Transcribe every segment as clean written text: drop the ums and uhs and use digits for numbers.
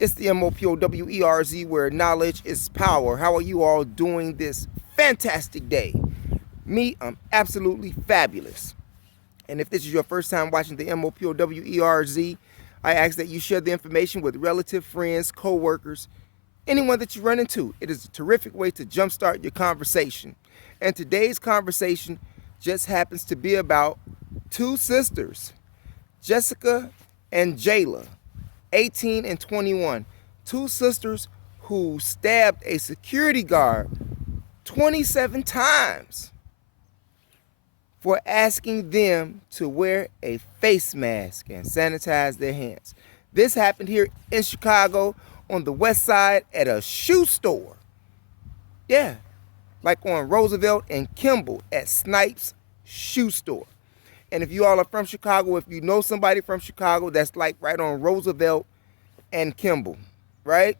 It's the MOPOWERZ where knowledge is power. How are you all doing this fantastic day? Me, I'm absolutely fabulous. And if this is your first time watching the MOPOWERZ, I ask that you share the information with relative, friends, co-workers, anyone that you run into. It is a terrific way to jumpstart your conversation. And today's conversation just happens to be about two sisters, Jessica and Jayla, 18 and 21. Two sisters who stabbed a security guard 27 times for asking them to wear a face mask and sanitize their hands. This happened here in Chicago on the west side at a shoe store. Yeah, like on Roosevelt and Kimball at Snipes Shoe Store. And if you all are from Chicago, if you know somebody from Chicago, that's like right on Roosevelt and Kimball, right?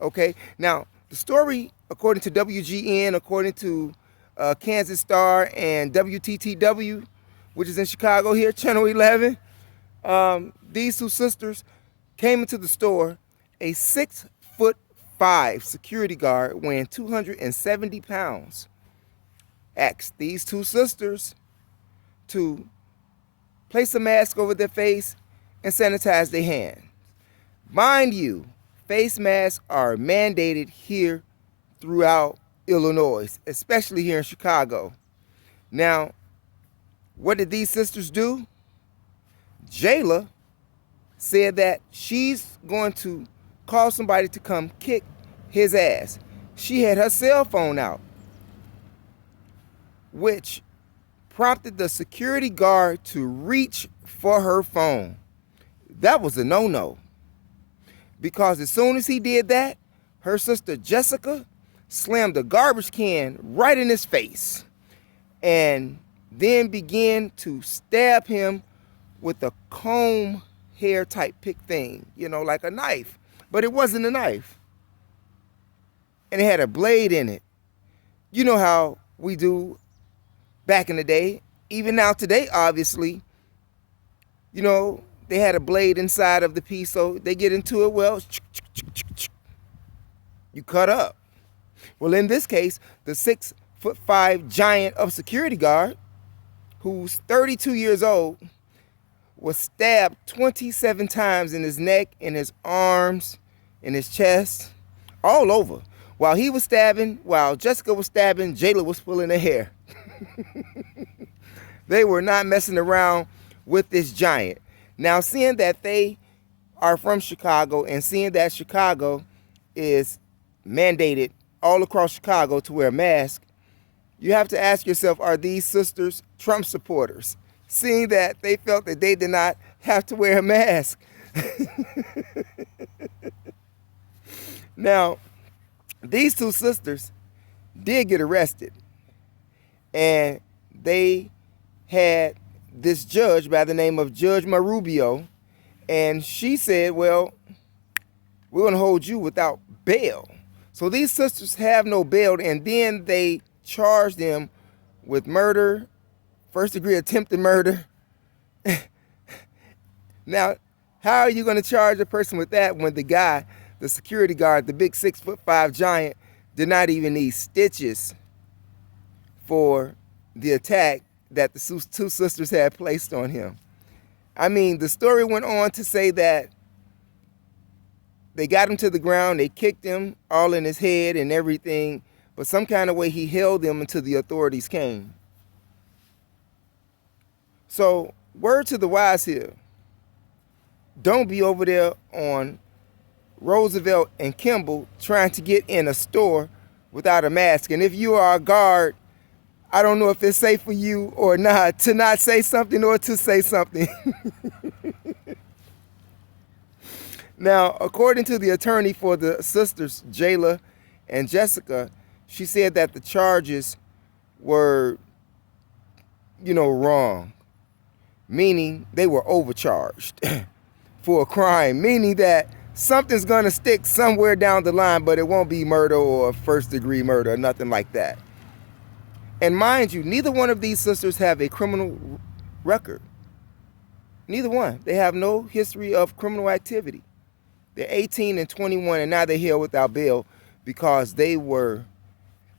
Okay, now the story, according to WGN, according to Kansas Star and WTTW, which is in Chicago here, Channel 11, these two sisters came into the store. A 6'5" security guard weighing 270 pounds asked these two sisters to place a mask over their face and sanitize their hands. Mind you, face masks are mandated here throughout Illinois, especially here in Chicago. Now, what did these sisters do? Jayla said that she's going to call somebody to come kick his ass. She had her cell phone out, which prompted the security guard to reach for her phone. That was a no-no, because as soon as he did that, her sister Jessica slammed a garbage can right in his face and then began to stab him with a comb hair type pick thing, like a knife. But it wasn't a knife. And it had a blade in it. You know how we do back in the day, even now today, obviously, they had a blade inside of the piece, so they get into it, well, you cut up. Well, in this case, the 6'5" giant of security guard, who's 32 years old, was stabbed 27 times in his neck, in his arms, in his chest, all over. While he was stabbing, while Jessica was stabbing, Jayla was pulling her hair. They were not messing around with this giant. Now, seeing that they are from Chicago and seeing that Chicago is mandated all across Chicago to wear a mask, you have to ask yourself, are these sisters Trump supporters? Seeing that they felt that they did not have to wear a mask. Now, these two sisters did get arrested, and they had this judge by the name of Judge Marubio, and she said, well, we're going to hold you without bail. So these sisters have no bail, and then they charged them with murder, first-degree attempted murder. Now, how are you going to charge a person with that when the guy, the security guard, the big 6'5" giant, did not even need stitches for the attack that the two sisters had placed on him? I mean, the story went on to say that they got him to the ground, they kicked him all in his head and everything, but some kind of way he held them until the authorities came. So, word to the wise here, don't be over there on Roosevelt and Kimball trying to get in a store without a mask. And if you are a guard, I don't know if it's safe for you or not to not say something or to say something. Now, according to the attorney for the sisters, Jayla and Jessica, she said that the charges were, wrong, meaning they were overcharged for a crime, meaning that something's going to stick somewhere down the line, but it won't be murder or first-degree murder or nothing like that. And mind you, neither one of these sisters have a criminal record. Neither one. They have no history of criminal activity. They're 18 and 21, and now they're here without bail because they were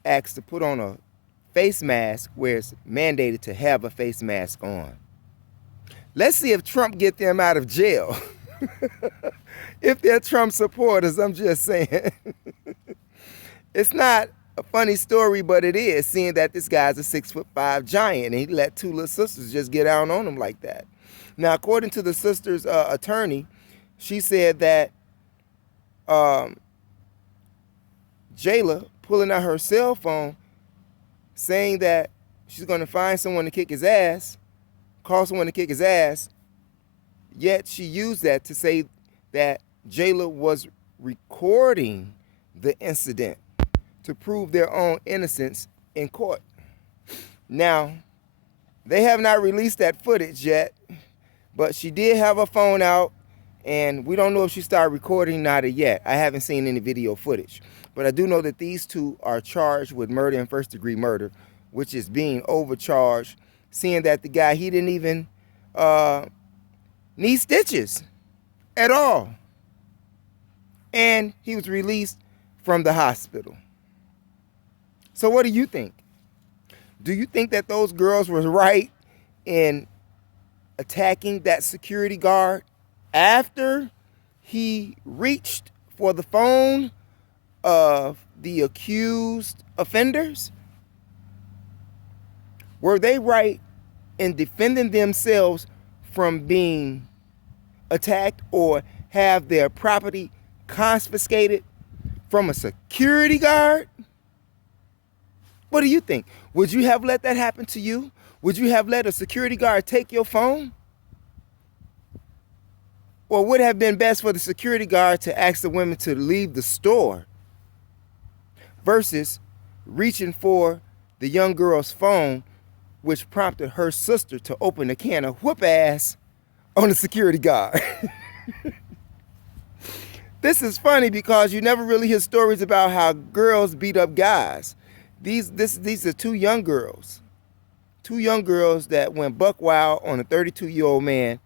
asked to put on a face mask where it's mandated to have a face mask on. Let's see if Trump get them out of jail. If they're Trump supporters, I'm just saying. It's not a funny story, but it is, seeing that this guy's a 6'5" giant, and he let two little sisters just get down on him like that. Now, according to the sister's attorney, she said that Jayla pulling out her cell phone, saying that she's going to find someone to kick his ass, call someone to kick his ass, yet she used that to say that Jayla was recording the incident to prove their own innocence in court. Now, they have not released that footage yet, but she did have her phone out, and we don't know if she started recording not yet. I haven't seen any video footage. But I do know that these two are charged with murder and first-degree murder, which is being overcharged, seeing that the guy, he didn't even need stitches at all. And he was released from the hospital. So what do you think? Do you think that those girls were right in attacking that security guard after he reached for the phone of the accused offenders? Were they right in defending themselves from being attacked or have their property confiscated from a security guard? What do you think? Would you have let that happen to you? Would you have let a security guard take your phone? Or would it have been best for the security guard to ask the women to leave the store versus reaching for the young girl's phone, which prompted her sister to open a can of whoop ass on the security guard? This is funny because you never really hear stories about how girls beat up guys. These are two young girls that went buck wild on a 32-year-old man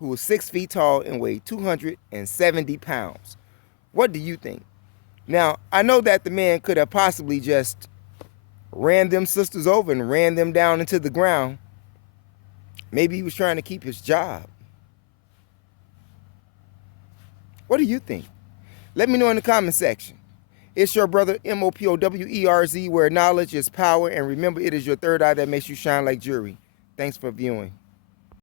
who was 6 feet tall and weighed 270 pounds. What do you think? Now, I know that the man could have possibly just ran them sisters over and ran them down into the ground. Maybe he was trying to keep his job. What do you think? Let me know in the comment section. It's your brother, MOPOWERZ, where knowledge is power. And remember, it is your third eye that makes you shine like jewelry. Thanks for viewing.